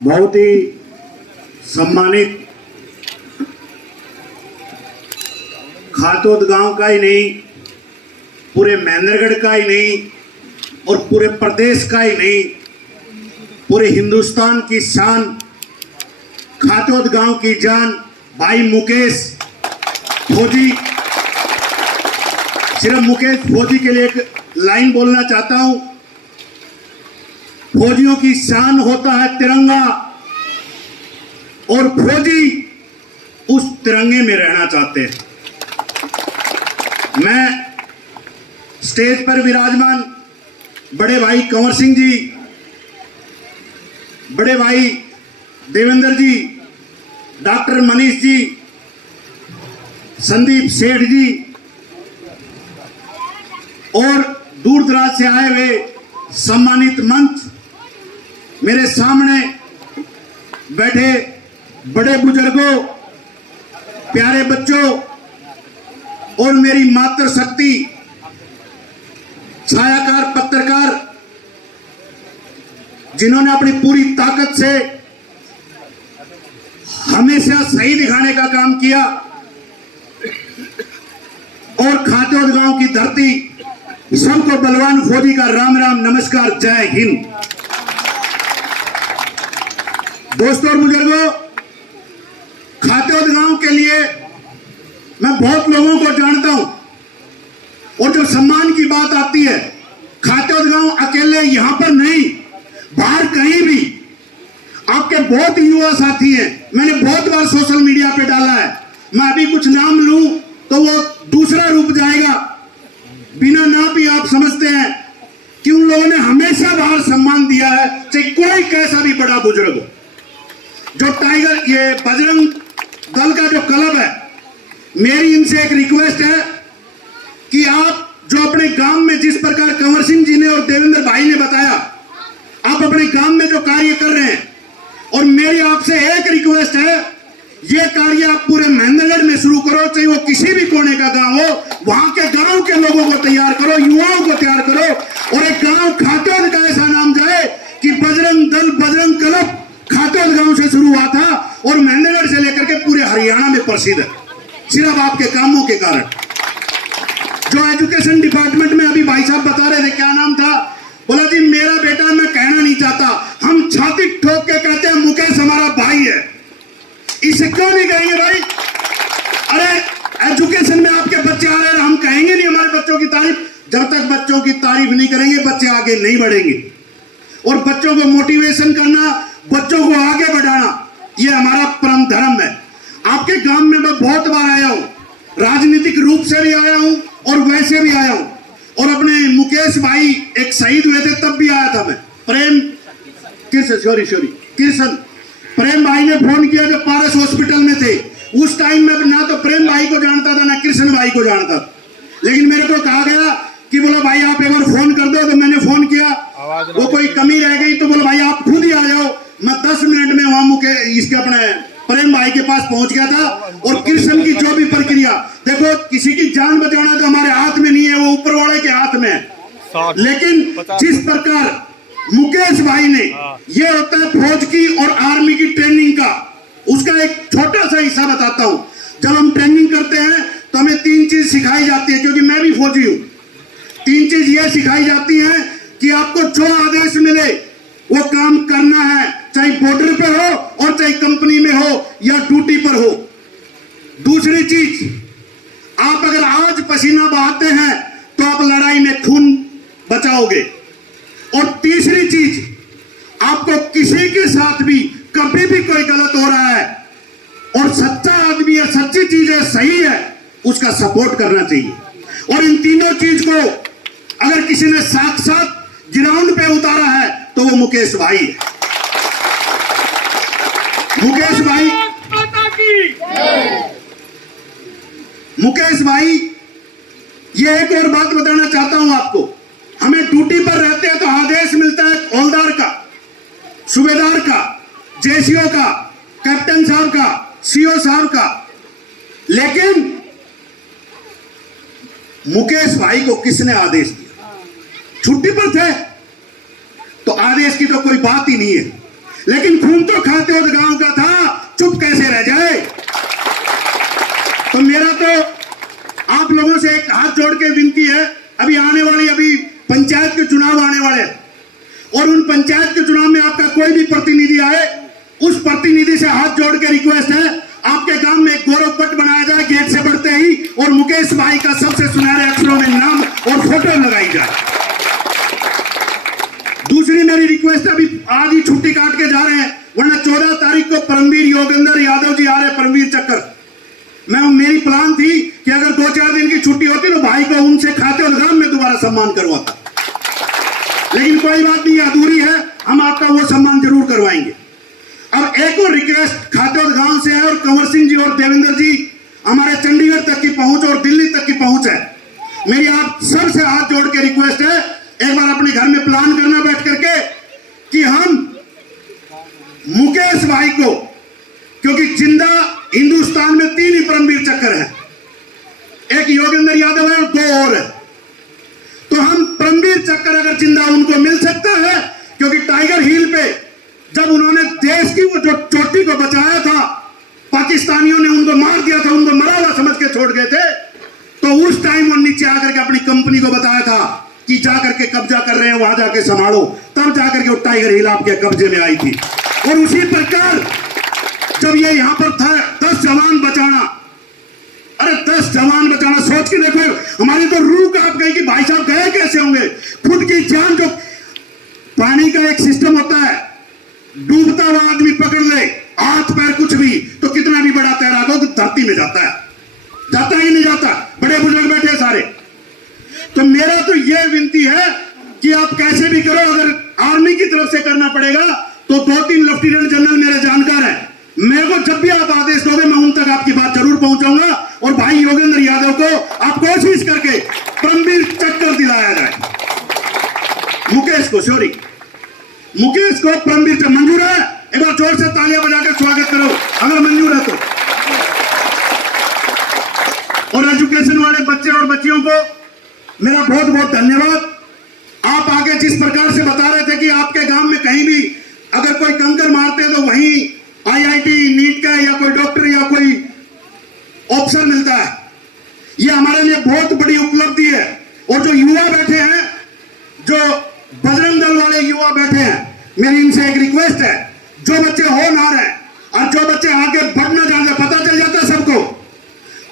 बहुत ही सम्मानित खातोद गांव का ही नहीं, पूरे महेंद्रगढ़ का ही नहीं और पूरे प्रदेश का ही नहीं, पूरे हिंदुस्तान की शान, खातोद गांव की जान भाई मुकेश फौजी। सिर्फ मुकेश फौजी के लिए एक लाइन बोलना चाहता हूं। फौजियों की शान होता है तिरंगा और फौजी उस तिरंगे में रहना चाहते हैं। मैं स्टेज पर विराजमान बड़े भाई कंवर सिंह जी, बड़े भाई देवेंद्र जी, डॉक्टर मनीष जी, संदीप सेठ जी और दूर दराज से आए हुए सम्मानित मंच, मेरे सामने बैठे बड़े बुजुर्गों, प्यारे बच्चों और मेरी मातृशक्ति छायाकार पत्रकार जिन्होंने अपनी पूरी ताकत से हमेशा सही दिखाने का काम किया और खातोद गांव की धरती सबको बलवान फौजी का राम राम नमस्कार, जय हिंद। दोस्तों और बुजुर्गों, खातोद गांव के लिए मैं बहुत लोगों को जानता हूं और जो सम्मान की बात आती है, खातोद गांव अकेले यहां पर नहीं, बाहर कहीं भी आपके बहुत युवा साथी हैं। मैंने बहुत बार सोशल मीडिया पे डाला है, मैं अभी कुछ नाम लूं तो वो दूसरा रूप जाएगा, बिना नाम भी आप समझते हैं कि उन लोगों ने हमेशा बाहर सम्मान दिया है, चाहे कोई कैसा भी बड़ा बुजुर्ग हो। जो टाइगर, ये बजरंग दल का जो क्लब है, मेरी इनसे एक रिक्वेस्ट है कि आप जो अपने गांव में जिस प्रकार कंवर सिंह जी ने और देवेंद्र भाई ने बताया, आप अपने गांव में जो कार्य कर रहे हैं, और मेरी आपसे एक रिक्वेस्ट है, ये कार्य आप पूरे महेंद्रगढ़ में शुरू करो, चाहे वो किसी भी कोने का गांव हो, वहां के गांव के लोगों को तैयार करो, युवाओं को तैयार करो और एक गांव खातोद का ऐसा नाम जाए कि बजरंग दल, बजरंग क्लब खातोद गांव से शुरू हुआ था और महेंद्रगढ़ से लेकर के पूरे हरियाणा में प्रसिद्ध है, सिर्फ आपके कामों के कारण। जो एजुकेशन डिपार्टमेंट में अभी भाई साहब बता रहे थे, क्या नाम था, बोला जी मेरा बेटा मैं कहना नहीं चाहता, हम छाती ठोक के कहते हैं मुकेश हमारा भाई है। इसे क्यों नहीं कहेंगे भाई? अरे एजुकेशन में आपके बच्चे आ रहे हैं, हम कहेंगे नहीं हमारे बच्चों की तारीफ? जब तक बच्चों की तारीफ नहीं करेंगे बच्चे आगे नहीं बढ़ेंगे। और बच्चों को मोटिवेशन करना, बच्चों को आगे बढ़ाना, यह हमारा परम धर्म है। आपके गांव में मैं बहुत बार आया हूं, राजनीतिक रूप से भी आया हूं और वैसे भी आया हूं, और अपने मुकेश भाई एक शहीद हुए थे तब भी आया था मैं। कृष्ण प्रेम भाई ने फोन किया जब पारस हॉस्पिटल में थे, उस टाइम में ना तो प्रेम भाई को जानता था ना कृष्ण भाई को जानता था, लेकिन मेरे को कहा गया कि बोला भाई आप एक बार फोन कर दो, तो मैंने फोन किया, वो कोई कमी रह गई तो बोला भाई आप खुद ही आ जाओ। मैं 10 मिनट में वहां इसके अपने प्रेम भाई के पास पहुंच गया था। और कृष्ण की जो भी प्रक्रिया, देखो किसी की जान बचाना तो हमारे हाथ में नहीं है, वो ऊपर वाले के हाथ में है, लेकिन जिस प्रकार मुकेश भाई ने, ये होता है फौज की और आर्मी की ट्रेनिंग का, उसका एक छोटा सा हिस्सा बताता हूं। जब हम ट्रेनिंग करते हैं तो हमें 3 चीज सिखाई जाती है, क्योंकि मैं भी फौजी हूं। 3 चीज ये सिखाई जाती है कि आपको जो आदेश मिले वो काम करना है, चाहे बॉर्डर पर हो और चाहे कंपनी में हो या ड्यूटी पर हो। दूसरी चीज, आप अगर आज पसीना बहाते हैं तो आप लड़ाई में खून बचाओगे। और तीसरी चीज, आपको किसी के साथ भी कभी भी कोई गलत हो रहा है और सच्चा आदमी है, सच्ची चीज है, सही है, उसका सपोर्ट करना चाहिए। और इन तीनों चीज को अगर किसी ने साथ ग्राउंड पे उतारा है तो वो मुकेश भाई है। मुकेश भाई, ये एक और बात बताना चाहता हूं आपको, हमें ड्यूटी पर रहते हैं तो आदेश मिलता है हवलदार का, सूबेदार का, जेसीओ का, कैप्टन साहब का, सीओ साहब का, लेकिन मुकेश भाई को किसने आदेश दिया? छुट्टी पर थे तो आदेश की तो कोई बात ही नहीं है। लेकिन खून तो खाते हो गांव का था, चुप कैसे रह जाए। तो मेरा तो आप लोगों से एक हाथ जोड़ के विनती है, अभी आने वाली अभी पंचायत के चुनाव आने वाले हैं, और उन पंचायत के चुनाव में आपका कोई भी प्रतिनिधि आए, उस प्रतिनिधि से हाथ जोड़ के रिक्वेस्ट है, आपके गांव में एक गौरव पट बनाया जाए गेट से बढ़ते ही, और मुकेश भाई का सबसे सुनहरे अक्षरों में नाम और फोटो लगाई जाए। दूसरी मेरी रिक्वेस्ट है, अभी आज ही छुट्टी काट के जा रहे हैं, वरना 14 तारीख को परमवीर योगेंद्र यादव जी आ रहे, परमवीर चक्कर। मेरी प्लान थी कि अगर 2-4 दिन की छुट्टी होती तो भाई को उनसे खाते और ग्राम में दोबारा सम्मान करवाता, लेकिन कोई बात नहीं, अधूरी है, हम आपका वो सम्मान जरूर करवाएंगे। अब एक और रिक्वेस्ट खातेौद गांव से है, और कंवर सिंह जी और देवेंद्र जी हमारे चंडीगढ़ तक की पहुंच और दिल्ली तक की पहुंच है। मेरी आप सबसे हाथ जोड़ के रिक्वेस्ट है, एक बार अपने घर में प्लान करना बैठ करके कि हम मुकेश भाई को, क्योंकि जिंदा हिंदुस्तान में 3 ही परमवीर चक्कर है, एक योगेंद्र यादव है और 2 और है, तो हम परमवीर चक्कर अगर जिंदा उनको मिल सकता है, क्योंकि टाइगर हिल पे जब उन्होंने देश की वो जो चोटी को बचाया था, पाकिस्तानियों ने उनको मार दिया था, उनको मरा हुआ समझ के छोड़ गए थे, तो उस टाइम वो नीचे आकर के अपनी कंपनी को बताया था कि जाकर के कब्जा कर रहे हैं, वहां जाके संभालो, तब जाकर के वो टाइगर हिल आपके कब्जे में आई थी। और उसी प्रकार जब ये यहां पर था 10 जवान बचाना, अरे 10 जवान बचाना, सोच के देखो, हमारी तो रूह कांप गई कि भाई साहब गए कैसे होंगे, खुद की जान। जो पानी का एक सिस्टम होता है, डूबता हुआ आदमी पकड़ ले, हाथ पैर कुछ भी, तो कितना भी बड़ा तैराक हो तो धरती में जाता है कि नहीं जाता। बड़े बुजुर्ग बैठे सारे। तो मेरा तो यह विनती है कि आप कैसे भी करो, अगर आर्मी की तरफ से करना पड़ेगा तो 2-3 लेफ्टिनेंट जनरल मेरे जानकार हैं, मेरे को जब भी आप आदेश दोगे मैं उन तक आपकी बात जरूर पहुंचाऊंगा, और भाई योगेंद्र यादव को आप कोशिश करके परमवीर चक्कर दिलाया जाए। मुकेश को परमवीर चक्कर मंजूर है? एक बार जोर से तालियां बजाकर स्वागत करो अगर मंजूर है तो। और एजुकेशन वाले बच्चे और बच्चियों को मेरा बहुत बहुत धन्यवाद। आप आगे जिस प्रकार से बता रहे थे कि आपके गांव में कहीं भी अगर कोई कंकर मारते हैं तो वहीं IIT नीट का या कोई डॉक्टर या कोई ऑप्शन मिलता है, यह हमारे लिए बहुत बड़ी उपलब्धि है। और जो युवा बैठे हैं, जो बजरंग दल वाले युवा बैठे हैं, मेरी इनसे एक रिक्वेस्ट है, जो बच्चे होनहार हैं और जो बच्चे आगे बढ़ना चाहते, पता चल जाता है सबको,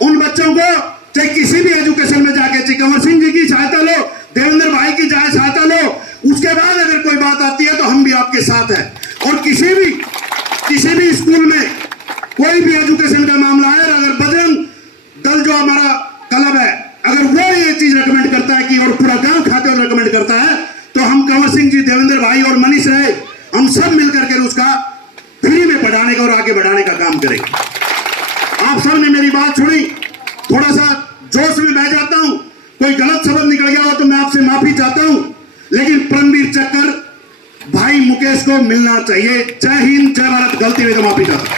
उन बच्चों को चाहे किसी भी एजुकेशन में जाके, चाहे कंवर सिंह जी की सहायता लो, देवेंद्र भाई की सहायता लो, उसके बाद अगर कोई बात आती है तो हम भी आपके साथ हैं। और किसी भी स्कूल में कोई भी एजुकेशन का मामला है, अगर बजरंग दल जो हमारा क्लब है, अगर वो ये चीज रिकमेंड करता है कि, और पूरा गांव खाते हुए रिकमेंड करता है, तो हम कंवर सिंह जी, देवेंद्र भाई और मनीष राय, हम सब मिलकर के उसका फ्री में पढ़ाने का और आगे बढ़ाने का काम करेंगे। आप सब ने मेरी बात सुनी, थोड़ा सा जोश में बह जाता हूं, कोई गलत शब्द निकल गया हो तो मैं आपसे माफी चाहता हूं, लेकिन परमवीर चक्कर भाई मुकेश को मिलना चाहिए। जय हिंद, जय भारत। गलती हुई तो माफी चाहता हूं।